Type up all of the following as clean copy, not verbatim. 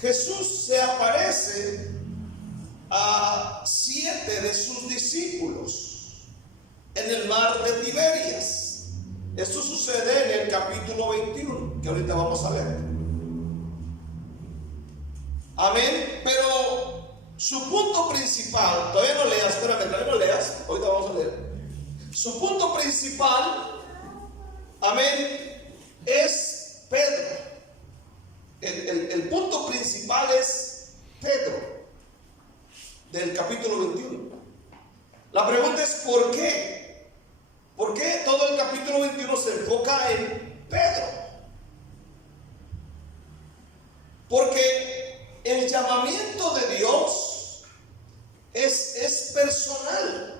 Jesús se aparece a 7 de sus discípulos en el mar de Tiberias. Esto sucede en el capítulo 21, que ahorita vamos a leer. Amén. Pero su punto principal, todavía no leas, espérame, todavía no leas, ahorita vamos a leer. Su punto principal, amén, es Pedro. El punto principal es Pedro, del capítulo 21. La pregunta es ¿por qué? ¿Por qué todo el capítulo 21 se enfoca en Pedro? Porque el llamamiento de Dios es personal.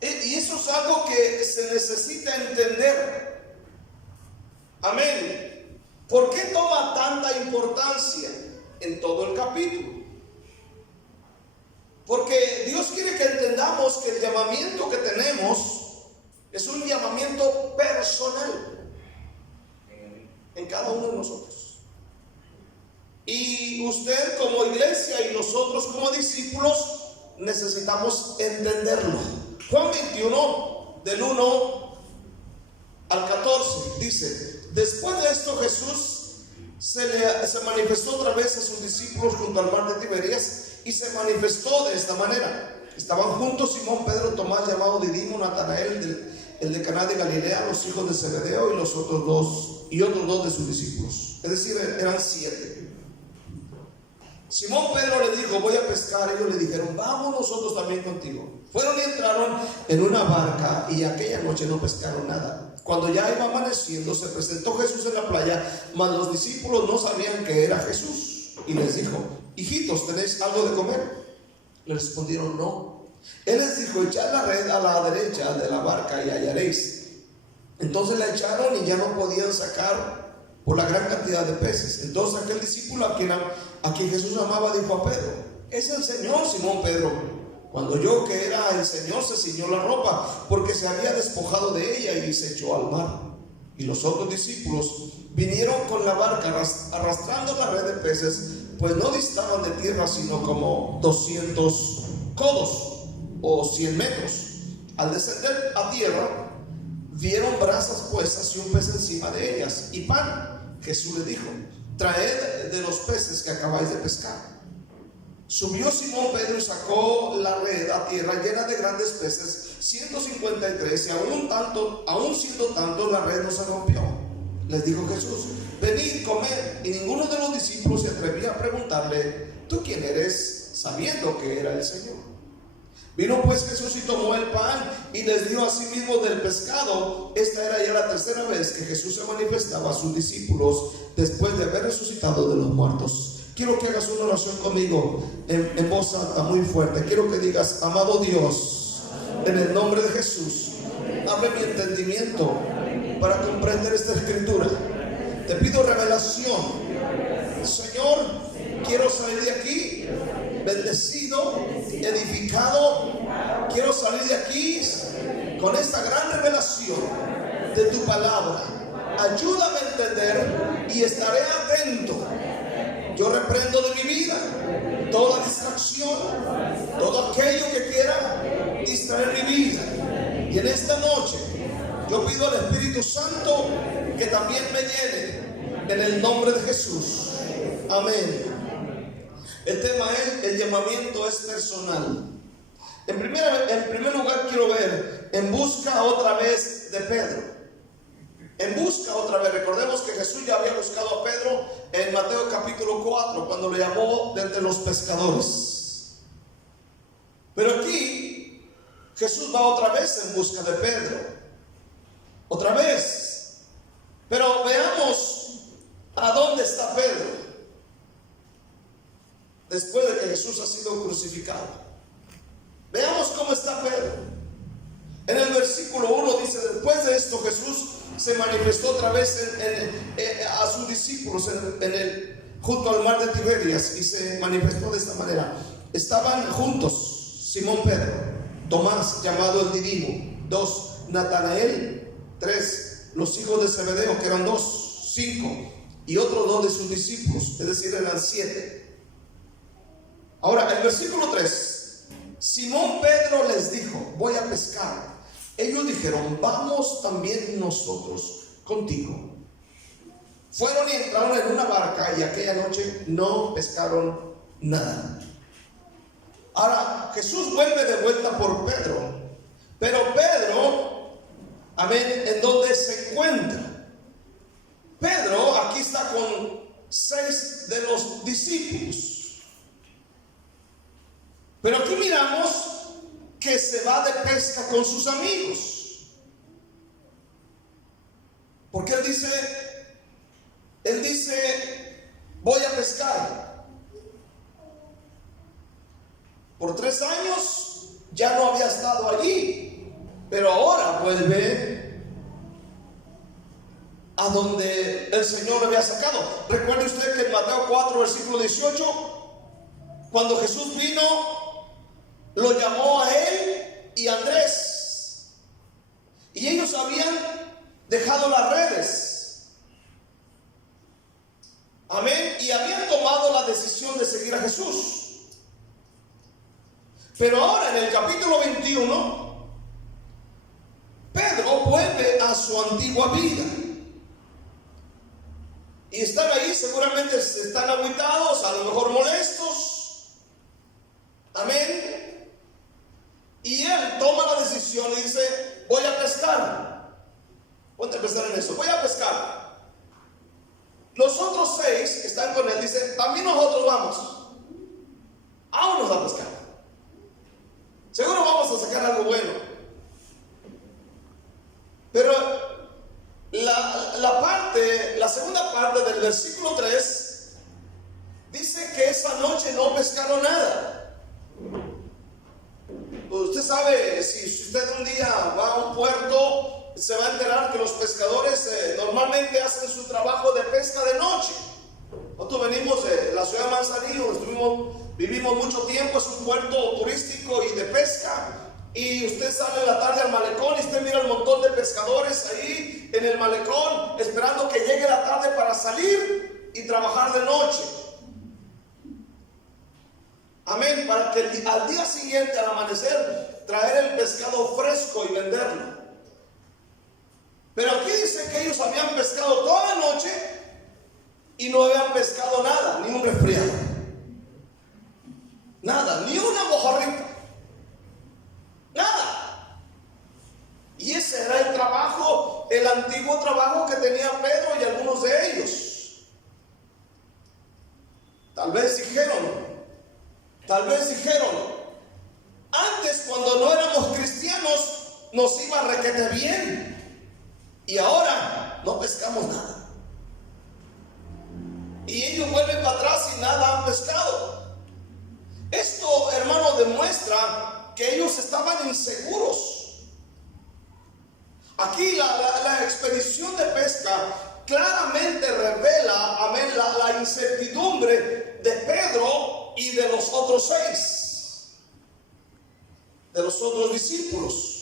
Y eso es algo que se necesita entender. Amén. ¿Por qué toma tanta importancia en todo el capítulo? Porque Dios quiere que entendamos que el llamamiento que tenemos es un llamamiento personal en cada uno de nosotros. Y usted como iglesia y nosotros como discípulos necesitamos entenderlo. Juan 21, del 1 al 14, dice: después de esto Jesús se manifestó otra vez a sus discípulos junto al mar de Tiberias, y se manifestó de esta manera. Estaban juntos Simón, Pedro, Tomás llamado Didimo, Natanael, el de Caná de Galilea, los hijos de Zebedeo, y otros dos de sus discípulos. Es decir, eran 7. Simón Pedro le dijo: voy a pescar. Ellos le dijeron: vamos nosotros también contigo. Fueron y entraron en una barca, y aquella noche no pescaron nada. Cuando ya iba amaneciendo, se presentó Jesús en la playa, mas los discípulos no sabían que era Jesús. Y les dijo: hijitos, ¿tenéis algo de comer? Le respondieron: no. Él les dijo: echad la red a la derecha de la barca y hallaréis. Entonces la echaron y ya no podían sacar por la gran cantidad de peces. Entonces aquel discípulo a quien Jesús amaba dijo a Pedro: es el Señor. Simón Pedro, cuando oyó que era el Señor, se ciñó la ropa, porque se había despojado de ella, y se echó al mar. Y los otros discípulos vinieron con la barca arrastrando la red de peces, pues no distaban de tierra sino como 200 codos o 100 metros. Al descender a tierra, vieron brasas puestas y un pez encima de ellas, y pan. Jesús le dijo: traed de los peces que acabáis de pescar. Subió Simón Pedro y sacó la red a tierra llena de grandes peces, 153, y aún siendo tanto, la red no se rompió. Les dijo Jesús: venid, comed. Y ninguno de los discípulos se atrevía a preguntarle: ¿tú quién eres?, sabiendo que era el Señor. Vino pues Jesús y tomó el pan y les dio asimismo del pescado. Esta era ya la tercera vez que Jesús se manifestaba a sus discípulos después de haber resucitado de los muertos. Quiero que hagas una oración conmigo en voz alta, muy fuerte. Quiero que digas: amado Dios, en el nombre de Jesús, abre mi entendimiento para comprender esta escritura. Te pido revelación. Señor, quiero salir de aquí bendecido, edificado. Quiero salir de aquí con esta gran revelación de tu palabra. Ayúdame a entender y estaré atento. Yo reprendo de mi vida toda distracción, todo aquello que quiera distraer mi vida. Y en esta noche yo pido al Espíritu Santo que también me llene, en el nombre de Jesús. Amén. El tema es: el llamamiento es personal. En primer lugar quiero ver en busca otra vez de Pedro. En busca otra vez. Recordemos que Jesús ya había buscado a Pedro en Mateo capítulo 4, cuando le llamó de entre los pescadores. Pero aquí Jesús va otra vez en busca de Pedro. Otra vez. Pero veamos a dónde está Pedro después de que Jesús ha sido crucificado. Veamos cómo está Pedro. En el versículo 1 dice: después de esto Jesús se manifestó otra vez a sus discípulos junto al mar de Tiberias, y se manifestó de esta manera. Estaban juntos Simón Pedro, Tomás llamado el Didimo, 2, Natanael, 3, los hijos de Zebedeo, que eran 5, y otros 2 de sus discípulos, es decir, eran 7. Ahora, el versículo 3, Simón Pedro les dijo: voy a pescar. Ellos dijeron: vamos también nosotros contigo. Fueron y entraron en una barca, y aquella noche no pescaron nada. Ahora, Jesús vuelve de vuelta por Pedro, pero Pedro, amén, ¿en dónde se encuentra? Pedro aquí está con 6 de los discípulos, pero aquí miramos que se va de pesca con sus amigos, porque él dice: voy a pescar. Por 3 años ya no había estado allí, pero ahora vuelve a donde el Señor lo había sacado. Recuerde usted que en Mateo 4, versículo 18, cuando Jesús vino, lo llamó a él y a Andrés, y ellos habían dejado las redes, amén, y habían tomado la decisión de seguir a Jesús. Pero ahora en el capítulo 21, Pedro vuelve a su antigua vida. Y están ahí, seguramente están agüitados, a lo mejor molestos. Amén. Y él toma la decisión y dice: voy a pescar. Ponte a pensar en eso: voy a pescar. Los otros 6 que están con él dicen: también nosotros vamos. Vámonos a pescar. Seguro vamos a sacar algo bueno. Pero la segunda parte del versículo 3 dice que esa noche no pescaron nada. Usted sabe, si usted un día va a un puerto, se va a enterar que los pescadores normalmente hacen su trabajo de pesca de noche. Nosotros venimos de la ciudad de Manzanillo, vivimos mucho tiempo, es un puerto turístico y de pesca, y usted sale en la tarde al malecón y usted mira un montón de pescadores ahí en el malecón esperando que llegue la tarde para salir y trabajar de noche. Amén, para que al día siguiente, al amanecer, traer el pescado fresco y venderlo. Pero aquí dice que ellos habían pescado toda la noche y no habían pescado nada, ni un resfriado, nada, ni una mojarrita, nada. Y ese era el trabajo, el antiguo trabajo que tenía Pedro y algunos de ellos. Tal vez dijeron, antes cuando no éramos cristianos nos iba requete bien, y ahora no pescamos nada. Y ellos vuelven para atrás y nada han pescado. Esto, hermano, demuestra que ellos estaban inseguros. Aquí la expedición de pesca claramente revela, amén, la incertidumbre de Pedro y de los otros 6, de los otros discípulos.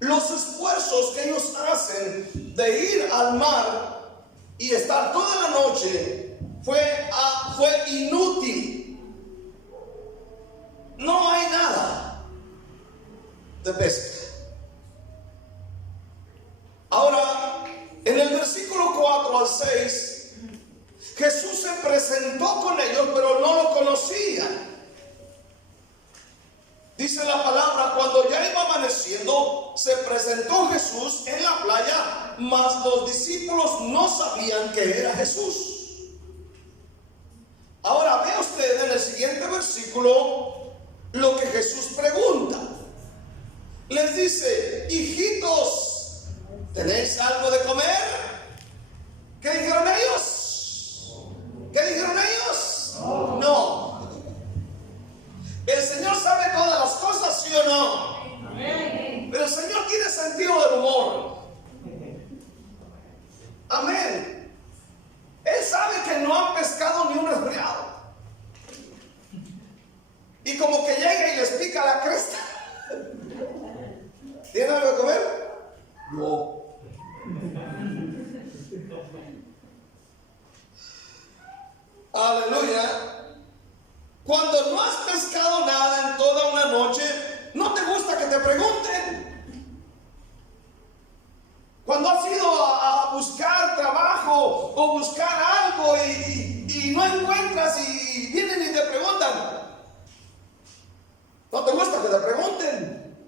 Los esfuerzos que ellos hacen de ir al mar y estar toda la noche fue inútil. No hay nada de pesca. Ahora, en el versículo 4 al 6, Jesús se presentó con ellos, pero no lo conocían. Dice la palabra: cuando ya iba amaneciendo, se presentó Jesús en la playa, mas los discípulos no sabían que era Jesús. Ahora ve usted en el siguiente versículo lo que Jesús pregunta. Les dice: hijitos, ¿tenéis algo de comer? ¿Qué dijeron ellos? ¿Qué dijeron ellos? No. El Señor sabe todas las cosas, ¿sí o no? Amén. Pero el Señor tiene sentido del humor. Amén. Él sabe que no han pescado ni un resfriado, y como que llega y les pica la cresta. ¿Tienen algo de comer? No. Aleluya. Cuando no has pescado nada en toda una noche, no te gusta que te pregunten. Cuando has ido a buscar trabajo o buscar algo y no encuentras y vienen y te preguntan, no te gusta que te pregunten.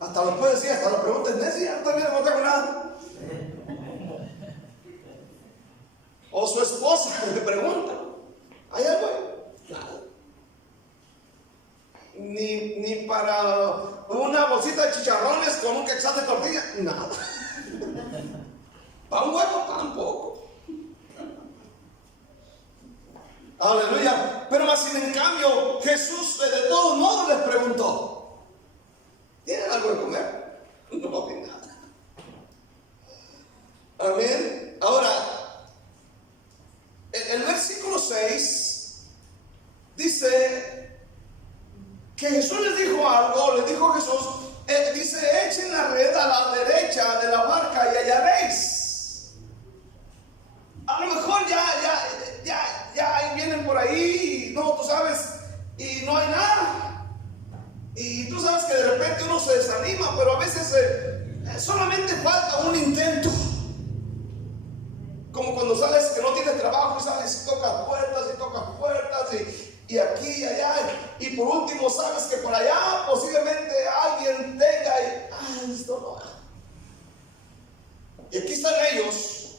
Hasta lo puedes decir, hasta lo pregunten, necia, todavía no tengo nada. O su esposa le pregunta, ¿hay algo? Nada. Ni para una bolsita de chicharrones con un quetzal de tortilla, nada. Para un huevo tampoco. Aleluya. Pero más sin en cambio, Jesús de todos modos les preguntó, ¿tienen algo de comer? No, de nada. Amén. Ahora, el versículo 6 dice que Jesús les dijo algo, le dijo Jesús, dice, echen la red a la derecha de la barca y hallaréis. A lo mejor ya vienen por ahí, no, tú sabes, y no hay nada. Y tú sabes que de repente uno se desanima, pero a veces solamente falta un intento. Como cuando sales que no tienes trabajo y sales y tocas puertas y aquí y allá. Y por último sabes que por allá posiblemente alguien tenga esto no. Y aquí están ellos,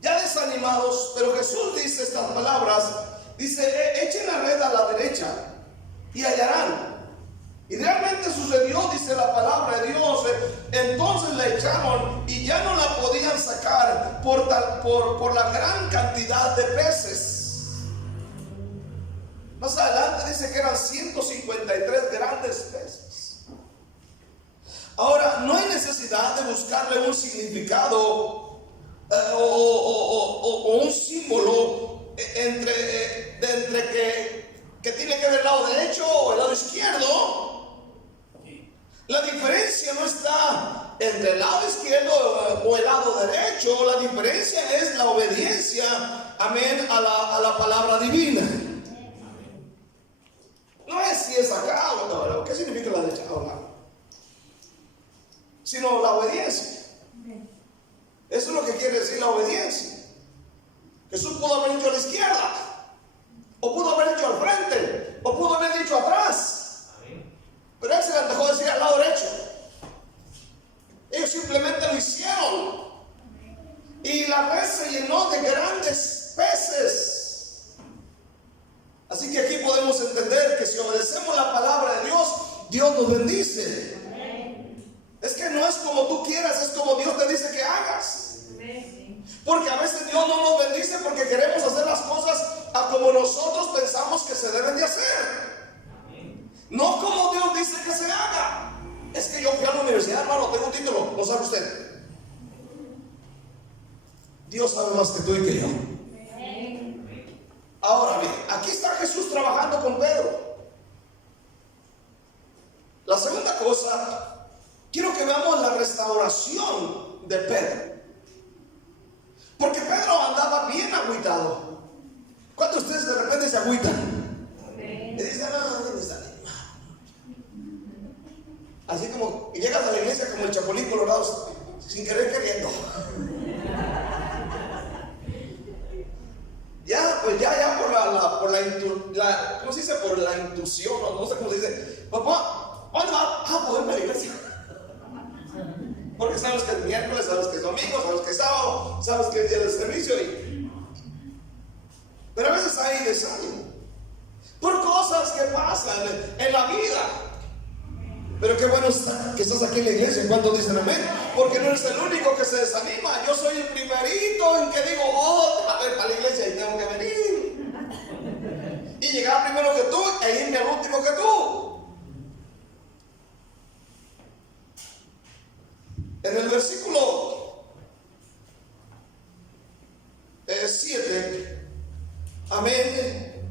ya desanimados, pero Jesús dice estas palabras, dice, echen la red a la derecha y hallarán. Y realmente sucedió, dice la palabra de Dios. Entonces la echaron y ya no la podían sacar por la gran cantidad de peces. Más adelante dice que eran 153 grandes peces. Ahora, no hay necesidad de buscarle un significado o un símbolo entre que tiene que ver el lado derecho o el lado izquierdo. La diferencia no está entre el lado izquierdo o el lado derecho. La diferencia es la obediencia, amén, a la palabra divina. No es si es acá o no, ¿qué significa la derecha o la? Sino la obediencia. Eso es lo que quiere decir la obediencia. Jesús pudo haber dicho a la izquierda, o pudo haber dicho al frente, o pudo haber dicho atrás. Pero él se les dejó decir al lado derecho. Ellos simplemente lo hicieron. Y la red se llenó de grandes peces. Así que aquí podemos entender que si obedecemos la palabra de Dios, Dios nos bendice. Es que no es como tú quieras, es como Dios te dice que hagas. Porque a veces Dios no nos bendice porque queremos hacer las cosas a como nosotros pensamos que se deben de hacer. No como Dios dice que se haga. Es que yo fui a la universidad, hermano, tengo un título. ¿Lo sabe usted? Dios sabe más que tú y que yo. Ahora bien, aquí está Jesús trabajando con Pedro. La segunda cosa, quiero que veamos la restauración de Pedro. Porque Pedro andaba bien agüitado. ¿Cuántos de ustedes de repente se agüitan? Y dicen, no, está así como llegas a la iglesia como el Chapulín Colorado, sin querer queriendo. Ya, pues ya por la ¿cómo se dice? Por la intuición, no sé cómo se dice. Papá, ¿dónde va? Pues irme a la iglesia. Porque sabes que es miércoles, sabes que es domingo, sabes que es sábado, sabes que es día del servicio. Pero a veces hay desánimo por cosas que pasan en la vida. Pero qué bueno que estás aquí en la iglesia. ¿Cuántos dicen amén? Porque no eres el único que se desanima. Yo soy el primerito en que digo, a ver, para la iglesia y tengo que venir. Y llegar primero que tú e irme al último que tú. En el versículo 7, amén,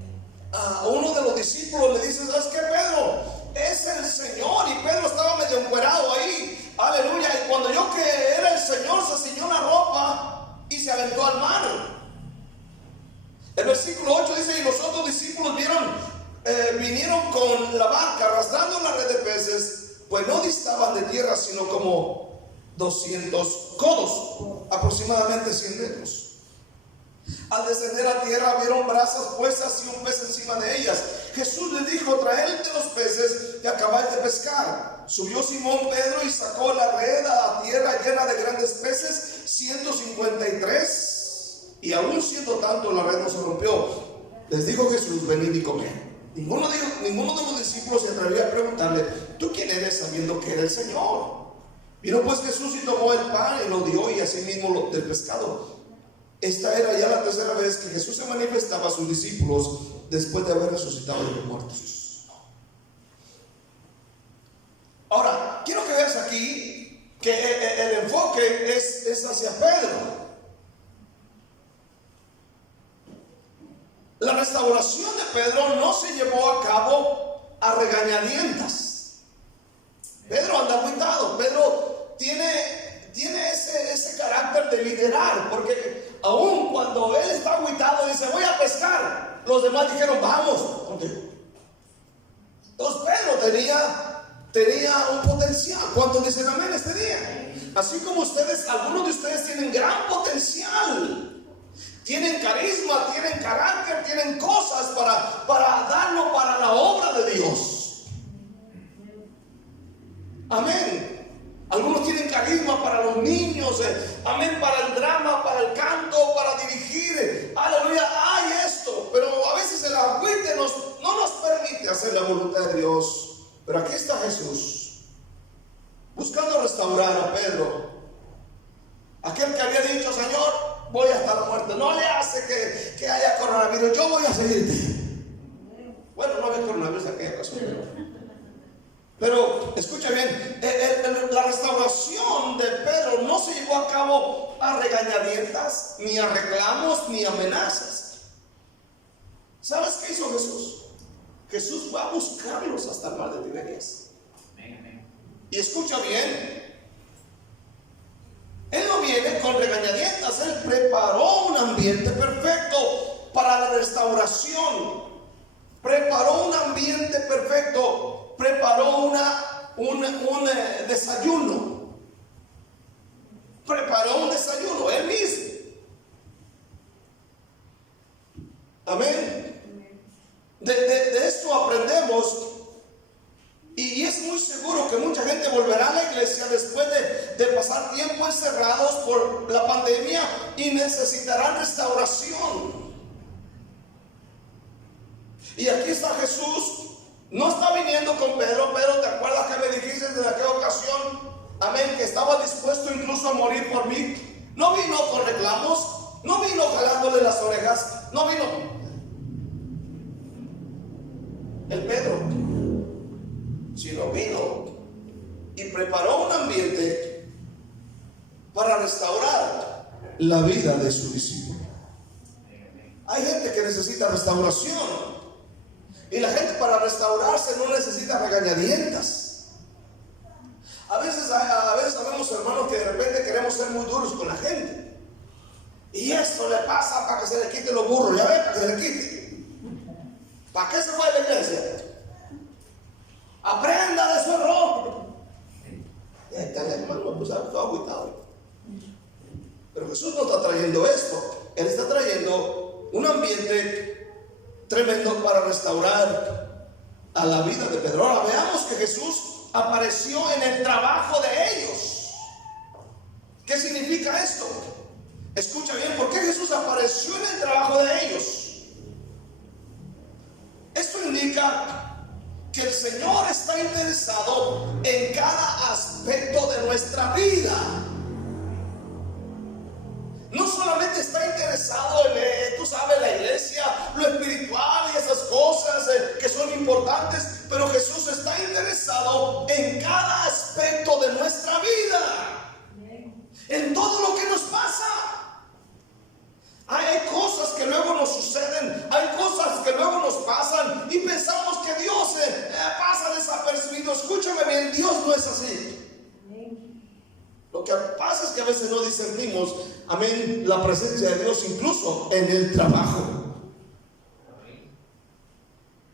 a uno de los discípulos le dice, ¿sabes qué, Pedro? Es el Señor. Y Pedro estaba medio encuerado ahí, aleluya. Y cuando oyó que era el Señor, se ciñó la ropa y se aventó al mar. El versículo 8 dice: y los otros discípulos vinieron con la barca arrastrando la red de peces, pues no distaban de tierra sino como 200 codos, aproximadamente 100 metros. Al descender a tierra vieron brasas puestas y un pez encima de ellas. Jesús les dijo: traed de los peces que acabáis de pescar. Subió Simón Pedro y sacó la red a tierra llena de grandes peces, 153, y aún siendo tanto la red no se rompió. Les dijo Jesús: venid y comed. Ninguno de los discípulos se atrevió a preguntarle: ¿tú quién eres?, sabiendo que era el Señor. Vino pues Jesús y tomó el pan y lo dio, y asimismo del pescado. Esta era ya la tercera vez que Jesús se manifestaba a sus discípulos después de haber resucitado de los muertos. Ahora, quiero que veas aquí que el enfoque es hacia Pedro. La restauración de Pedro no se llevó a cabo a regañadientas. Pedro anda agüitado. Pedro tiene ese carácter de liderar, porque aún cuando él está agüitado dice: voy a pescar, los demás dijeron: vamos contigo. Entonces Pedro tenía un potencial. ¿Cuántos dicen amén este día? Así como ustedes, algunos de ustedes tienen gran potencial, tienen carisma, tienen carácter, tienen cosas para darlo para la obra de Dios. Amén. Algunos tienen carisma para los niños, amén, para el drama, para el canto, para dirigir, aleluya, hay esto, pero a veces el agüite no nos permite hacer la voluntad de Dios. Pero aquí está Jesús, buscando restaurar a Pedro, aquel que había dicho: Señor, voy hasta la muerte, no le hace que haya coronavirus, yo voy a seguirte. Bueno, no había coronavirus en aquella ocasión. Pero escucha bien, la restauración de Pedro no se llevó a cabo a regañadientas, ni a reclamos, ni amenazas. ¿Sabes qué hizo Jesús? Jesús va a buscarlos hasta el mar de Tiberias. Y escucha bien, Él no viene con regañadientas. Él preparó un ambiente perfecto para la restauración. Preparó un ambiente perfecto. Preparó un desayuno. Preparó un desayuno él mismo. Amén. De esto aprendemos. Y es muy seguro que mucha gente volverá a la iglesia después de pasar tiempo encerrados por la pandemia y necesitarán restauración. Y aquí está Jesús. No está viniendo con Pedro. Pedro, ¿te acuerdas que me dijiste en aquella ocasión? Amén, que estaba dispuesto incluso a morir por mí. No vino con reclamos, no vino jalándole las orejas, no vino. El Pedro, sino vino y preparó un ambiente para restaurar la vida de su discípulo. Hay gente que necesita restauración. Y la gente, para restaurarse, no necesita regañadientas. A veces sabemos, hermanos, que de repente queremos ser muy duros con la gente. Y esto le pasa para que se le quite los burros. Ya ven, para que se le quite. ¿Para qué se fue a la iglesia? Aprenda de su error. Este hermano, pues está agüitado. Pero Jesús no está trayendo esto. Él está trayendo un ambiente tremendo para restaurar a la vida de Pedro. Ahora veamos que Jesús apareció en el trabajo de ellos. ¿Qué significa esto? Escucha bien, ¿por qué Jesús apareció en el trabajo de ellos? Esto indica que el Señor está interesado en cada aspecto de nuestra vida. No solamente está interesado en, tú sabes, la iglesia, lo espiritual y esas cosas que son importantes, pero Jesús está interesado en cada aspecto de nuestra vida, en todo lo que nos pasa. Hay cosas que luego nos suceden, hay cosas que luego nos pasan y pensamos que Dios pasa desapercibido. Escúchame bien, Dios no es así. Lo que pasa es que a veces no discernimos, amén, la presencia de Dios incluso en el trabajo.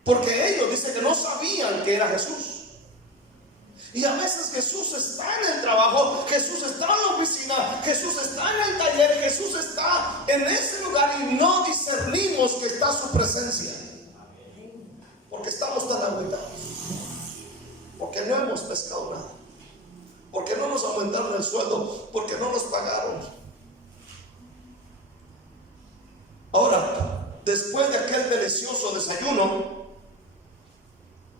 Porque ellos dicen que no sabían que era Jesús. Y a veces Jesús está en el trabajo, Jesús está en la oficina, Jesús está en el taller, Jesús está en ese lugar y no discernimos que está su presencia. Porque estamos tan agüitados, porque no hemos pescado nada, porque no nos aumentaron el sueldo, porque no nos pagaron. Ahora, después de aquel delicioso desayuno,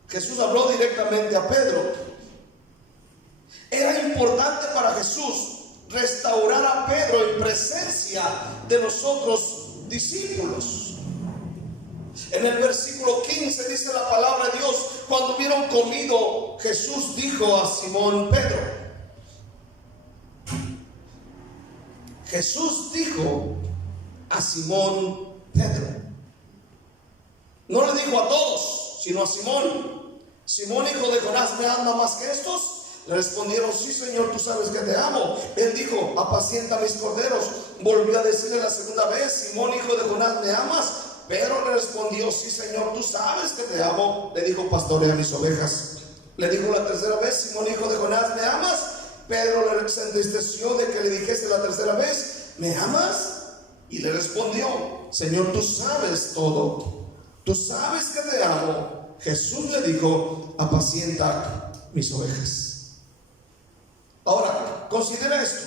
Jesús habló directamente a Pedro. Era importante para Jesús restaurar a Pedro en presencia de los otros discípulos. En el versículo 15 dice la palabra de Dios: cuando hubieron comido, Jesús dijo a Simón Pedro. Jesús dijo a Simón Pedro. No le dijo a todos, sino a Simón. Simón, hijo de Jonás, ¿me ama más que estos? Le respondieron: sí, Señor, tú sabes que te amo. Él dijo: apacienta mis corderos. Volvió a decirle la segunda vez: Simón, hijo de Jonás, ¿me amas? Pedro le respondió: sí, Señor, tú sabes que te amo. Le dijo: pastorea mis ovejas. Le dijo la tercera vez: Simón, hijo de Jonás, ¿me amas? Pedro se entristeció de que le dijese la tercera vez: ¿me amas? Y le respondió: Señor, tú sabes todo. Tú sabes que te amo. Jesús le dijo: apacienta mis ovejas. Ahora, considera esto.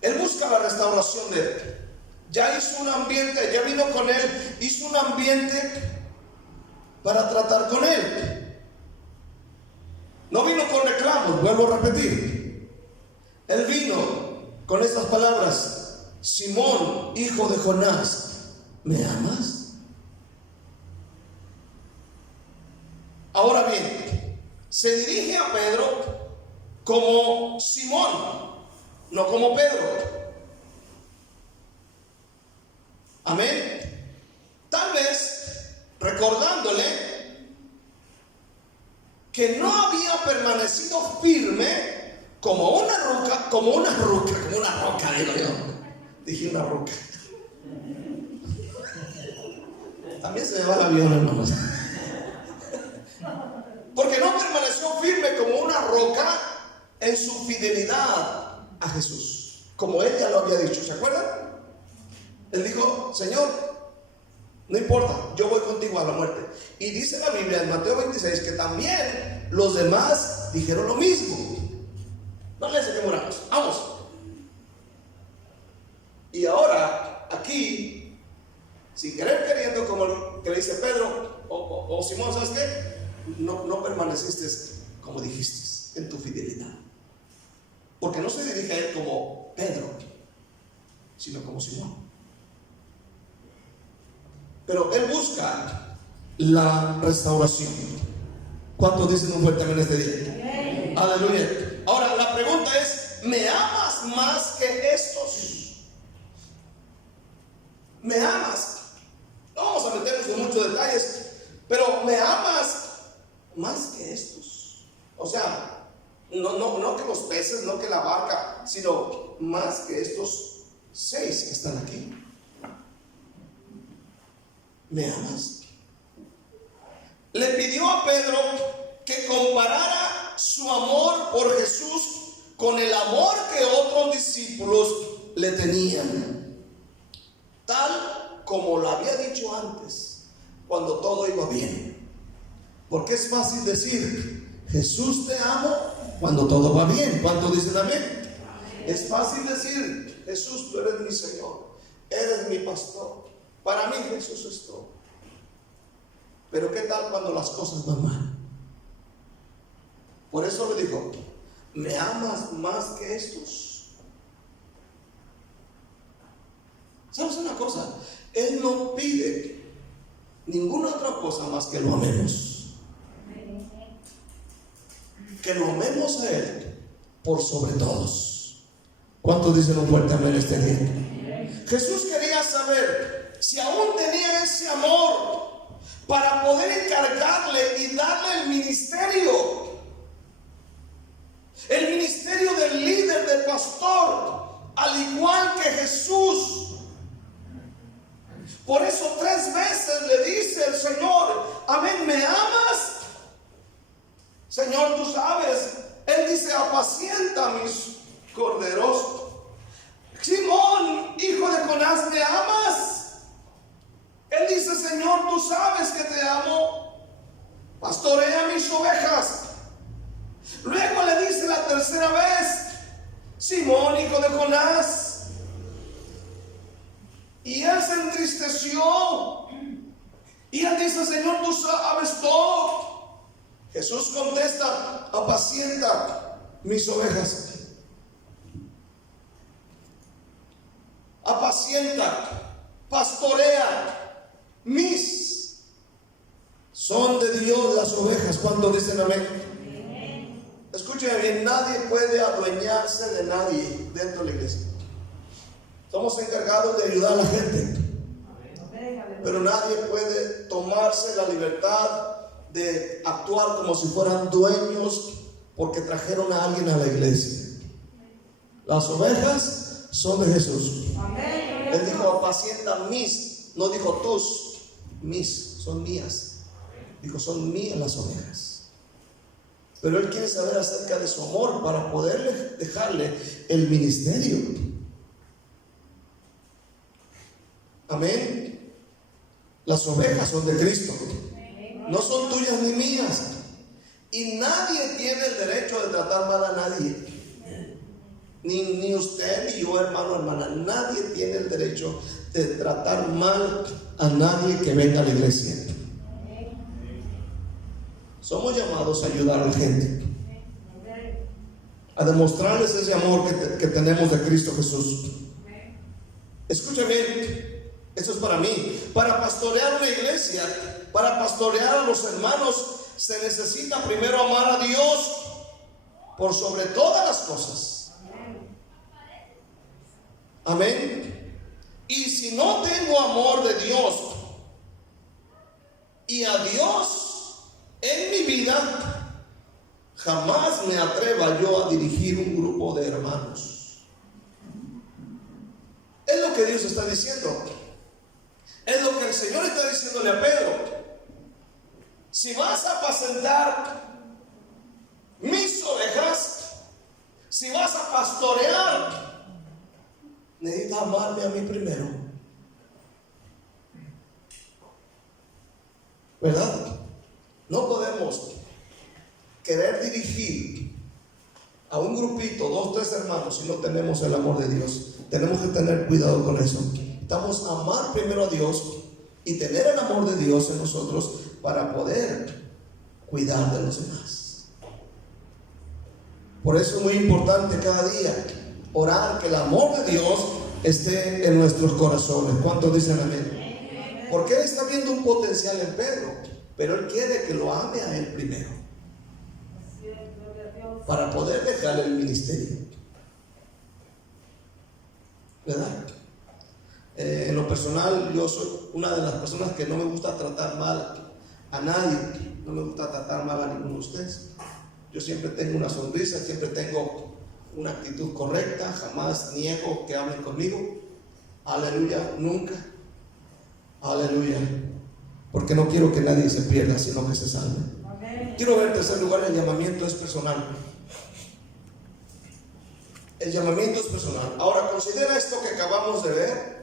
Él busca la restauración de él. Ya hizo un ambiente, ya vino con él, hizo un ambiente para tratar con él. No vino con reclamos, vuelvo a repetir. Él vino con estas palabras: Simón, hijo de Jonás, ¿me amas? Ahora bien, se dirige a Pedro como Simón, no como Pedro. Amén. Tal vez recordándole que no había permanecido firme como una roca, digo yo. Dije una roca. También se me va el avión, hermanos. Porque no permaneció firme como una roca en su fidelidad a Jesús, como él ya lo había dicho. ¿Se acuerdan? Él dijo: Señor, no importa, yo voy contigo a la muerte. Y dice la Biblia en Mateo 26 que también los demás dijeron lo mismo. No les demoramos, vamos. Y ahora, aquí, sin querer queriendo, como el que le dice Pedro o Simón, ¿sabes qué? No permaneciste como dijiste en tu fidelidad. Porque no se dirige a él como Pedro, sino como Simón. Pero él busca la restauración. ¿Cuántos dicen un fuerte amén este día? Aleluya. Ahora la pregunta es: ¿me amas más que estos? ¿Me amas? No vamos a meternos en muchos detalles, pero ¿me amas más que estos? O sea, no que los peces, no que la barca, sino más que estos 6 que están aquí. ¿Me amas? Le pidió a Pedro que comparara su amor por Jesús con el amor que otros discípulos le tenían, tal como lo había dicho antes, cuando todo iba bien. Porque es fácil decir: Jesús, te amo, cuando todo va bien. ¿Cuántos dicen amén? Es fácil decir: Jesús, tú eres mi Señor, eres mi pastor, para mí Jesús es todo. Pero ¿qué tal cuando las cosas van mal? Por eso le dijo: ¿me amas más que estos? ¿Sabes una cosa? Él no pide ninguna otra cosa más que lo amemos. Que lo amemos a Él por sobre todos. ¿Cuántos dicen un fuerte amén este día? Jesús quería saber si aún tenía ese amor para poder encargarle y darle el ministerio del líder, del pastor, al igual que Jesús. Por eso 3 veces le dice el Señor, amén, ¿me amas? Señor, tú sabes. Él dice, apacienta mis corderos. Simón, hijo de Jonás, ¿me amas? Él dice, Señor, tú sabes que te amo. Pastorea mis ovejas. Luego le dice la 3ª vez, Simón, hijo de Jonás. Y él se entristeció. Y él dice, Señor, tú sabes todo. Jesús contesta, apacienta mis ovejas. Apacienta, pastorea mis. Son de Dios las ovejas. ¿Cuántos dicen amén? Escúcheme bien, nadie puede adueñarse de nadie dentro de la iglesia. Somos encargados de ayudar a la gente, pero nadie puede tomarse la libertad de actuar como si fueran dueños porque trajeron a alguien a la iglesia. Las ovejas son de Jesús. Él dijo, apacienta mis, no dijo tus, mis, son mías. Dijo, son mías las ovejas. Pero Él quiere saber acerca de su amor para poderle dejarle el ministerio. Amén. Las ovejas son de Cristo. No son tuyas ni mías. Y nadie tiene el derecho de tratar mal a nadie. Ni usted ni yo, hermano, hermana. Nadie tiene el derecho de tratar mal a nadie que venga a la iglesia. Somos llamados a ayudar a la gente, a demostrarles ese amor que tenemos de Cristo Jesús. Escucha bien, eso es para mí. Para pastorear una iglesia, para pastorear a los hermanos, se necesita primero amar a Dios por sobre todas las cosas. Amén. Y si no tengo amor de Dios y a Dios en mi vida, jamás me atreva yo a dirigir un grupo de hermanos. Es lo que Dios está diciendo. Es lo que el Señor está diciéndole a Pedro. Si vas a apacentar mis ovejas, si vas a pastorear, necesitas amarme a mí primero. ¿Verdad? No podemos querer dirigir a un grupito, 2, 3 hermanos, si no tenemos el amor de Dios. Tenemos que tener cuidado con eso. Estamos a amar primero a Dios y tener el amor de Dios en nosotros para poder cuidar de los demás. Por eso es muy importante cada día orar que el amor de Dios esté en nuestros corazones. ¿Cuántos dicen amén? Porque Él está viendo un potencial en Pedro, pero Él quiere que lo ame a Él primero para poder dejar el ministerio. ¿Verdad? En lo personal, yo soy una de las personas que no me gusta tratar mal a nadie. No me gusta tratar mal a ninguno de ustedes. Yo siempre tengo una sonrisa, siempre tengo una actitud correcta, jamás niego que hablen conmigo. Aleluya, nunca. Aleluya. Porque no quiero que nadie se pierda, sino que se salve. Quiero ver en tercer lugar, el llamamiento es personal. El llamamiento es personal. Ahora considera esto que acabamos de ver.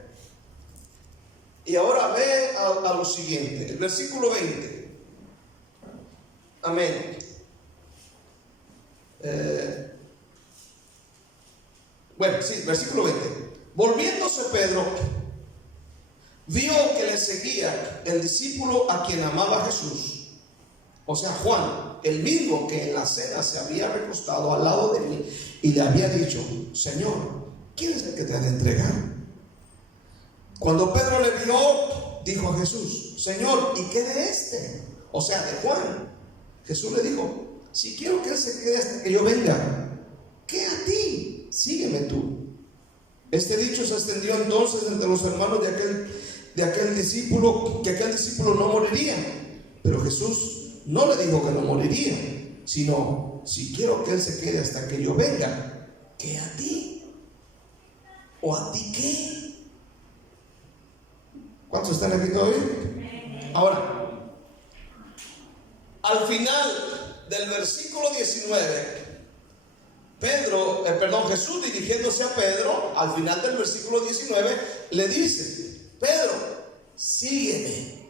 Y ahora ve a lo siguiente, el versículo 20. Amén. Versículo 20. Volviéndose Pedro, vio que le seguía el discípulo a quien amaba Jesús, o sea Juan, el mismo que en la cena se había recostado al lado de mí y le había dicho: Señor, ¿quién es el que te ha de entregar? Cuando Pedro le vio, dijo a Jesús: Señor, ¿y qué de este? O sea, de Juan. Jesús le dijo: si quiero que él se quede hasta que yo venga, ¿qué a ti? Sígueme tú. Este dicho se extendió entonces entre los hermanos de aquel discípulo, que aquel discípulo no moriría. Pero Jesús no le dijo que no moriría, sino: si quiero que él se quede hasta que yo venga, ¿qué a ti? ¿O a ti qué? ¿Cuántos están aquí todavía? Ahora, al final del versículo 19, Jesús dirigiéndose a Pedro, al final del versículo 19, le dice: Pedro, sígueme.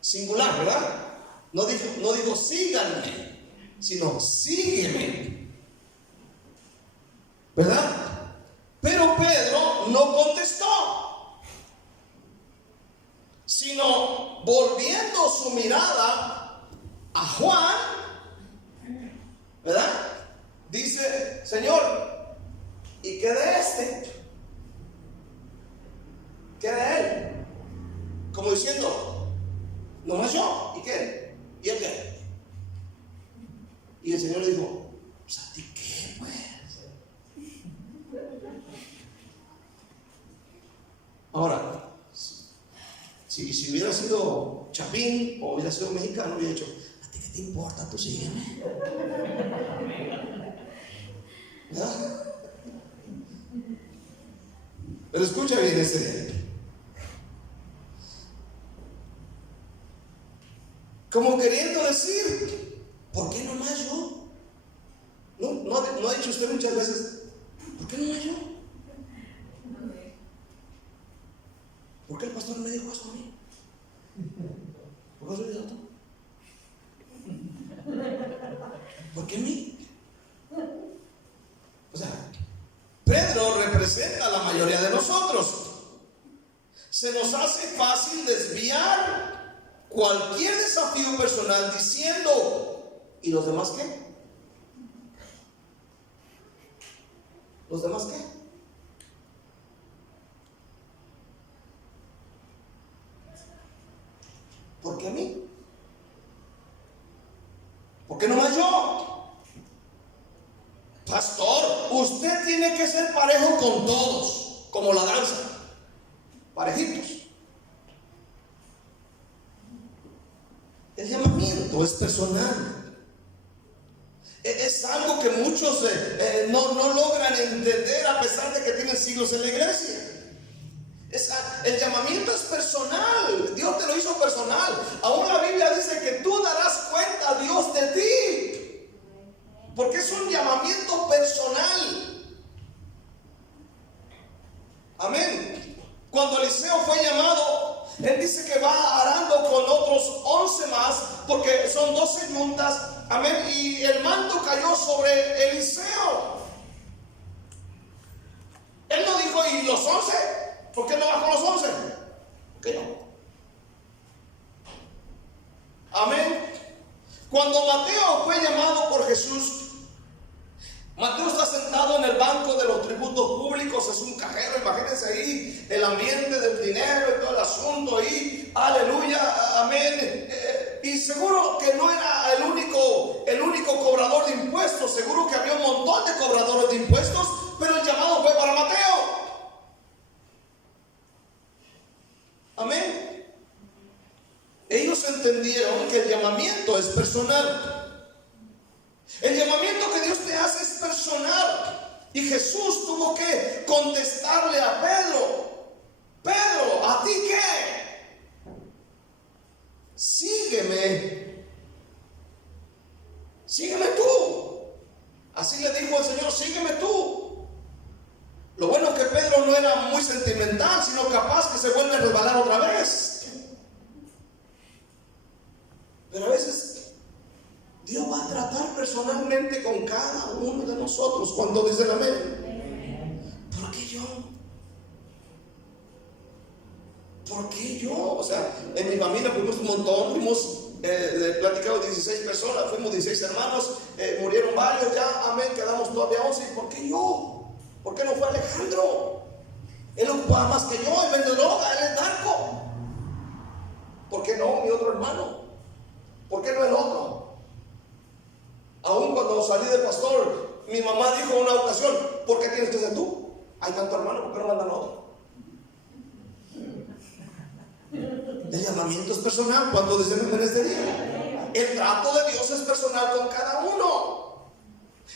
Singular, ¿verdad? No dijo síganme, sino sígueme, ¿verdad? Pero Pedro no contestó, sino volviendo su mirada a Juan, ¿verdad? Dice: Señor, ¿y qué de este? ¿Qué de él? Como diciendo: nomás yo, ¿y qué? ¿Y él qué? Y el Señor le dijo: pues a ti qué, pues. Ahora, si hubiera sido chapín o hubiera sido mexicano, hubiera dicho: ¿a ti qué te importa? Tú sígueme, ¿verdad? Pero escucha bien este día. Como queriendo decir: ¿por qué nomás yo? ¿No ha dicho usted muchas veces: ¿por qué nomás yo? ¿Por qué el pastor no me dijo eso a mí? ¿Por qué soy de otro? ¿Por qué a mí? O sea, Pedro representa a la mayoría de nosotros. Se nos hace fácil desviar cualquier desafío personal diciendo: ¿y los demás qué? ¿Los demás qué? ¿Por qué a mí? ¿Por qué nomás yo? Pastor, usted tiene que ser parejo con todos, como la danza, parejitos. El llamamiento es personal. Es algo que muchos no logran entender, a pesar de que tienen siglos en la iglesia. El llamamiento es personal. Dios te lo hizo personal. Aún la Biblia dice que tú darás cuenta a Dios de ti, porque es un llamamiento personal. Amén. Cuando Eliseo fue llamado, él dice que va arando con otros 11 más, porque son 12 yuntas. Amén. Y el manto cayó sobre Eliseo. Él no dijo: ¿y los 11? ¿Por qué no va con los 11? ¿Por qué no? Amén. Cuando Mateo fue llamado por Jesús, Mateo está sentado en el banco de los tributos públicos, es un cajero. Imagínense ahí el ambiente del dinero y todo el asunto ahí. Aleluya, amén. Y seguro que no era el único cobrador de impuestos. Seguro que había un montón de cobradores de impuestos, pero el llamado fue para Mateo. Amén. Ellos entendieron que el llamamiento es personal. El llamamiento que Dios te hace es personal. Y Jesús tuvo que contestarle a Pedro: Pedro, ¿a ti qué? Sígueme. Sígueme tú. Así le dijo el Señor: sígueme tú. Lo bueno es que Pedro no era muy sentimental, sino capaz que se vuelve a resbalar otra vez. Pero a veces Dios va a tratar personalmente con cada uno de nosotros cuando dicen amén. ¿Por qué yo? ¿Por qué yo? O sea, en mi familia fuimos un montón, platicado 16 personas, fuimos 16 hermanos, murieron varios ya, amén, quedamos todavía 11. ¿Y por qué yo? ¿Por qué no fue Alejandro? Él ocupaba más que yo, él vende droga, él es narco. ¿Por qué no mi otro hermano? ¿Por qué no el otro? Aún cuando salí de pastor, mi mamá dijo en una ocasión: ¿por qué tienes que ser tú? Hay tanto hermano, ¿por qué no mandan a otro? El llamamiento es personal. Cuando decimos en este día, el trato de Dios es personal con cada uno.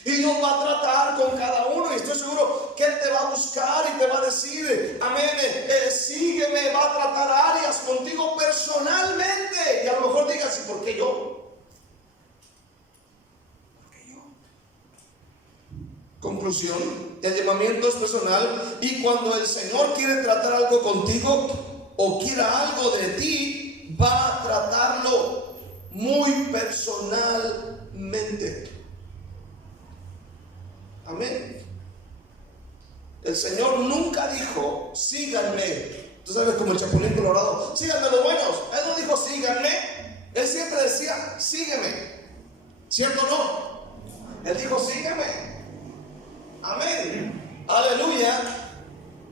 Y Y Dios va a tratar con cada uno. Y estoy seguro que Él te va a buscar y te va a decir, amén, sígueme. Va a tratar áreas contigo personalmente. Y a lo mejor digas, ¿y por qué yo? ¿Por qué yo? Conclusión, el llamamiento es personal. Y cuando el Señor quiere tratar algo contigo o quiera algo de ti, va a tratarlo muy personalmente. Amén. El Señor nunca dijo, síganme. Tú sabes, como el Chapulín Colorado, síganme los buenos. Él no dijo, síganme. Él siempre decía, sígueme. ¿Cierto o no? Él dijo, sígueme. Amén. Aleluya.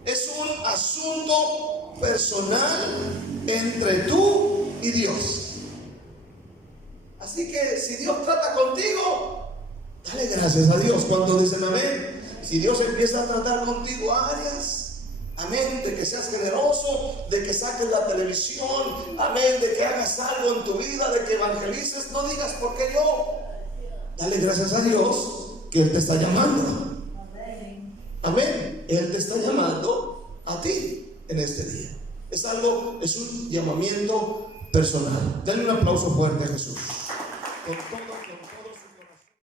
Es un asunto personal entre tú y Dios. Así que si Dios trata contigo, dale gracias a Dios. Cuando dicen amén, si Dios empieza a tratar contigo áreas, amén, de que seas generoso, de que saques la televisión, amén, de que hagas algo en tu vida, de que evangelices, no digas ¿por qué yo? Dale gracias a Dios que Él te está llamando. Amén. Él te está llamando a ti en este día. Es un llamamiento personal. Dale un aplauso fuerte a Jesús. Con todo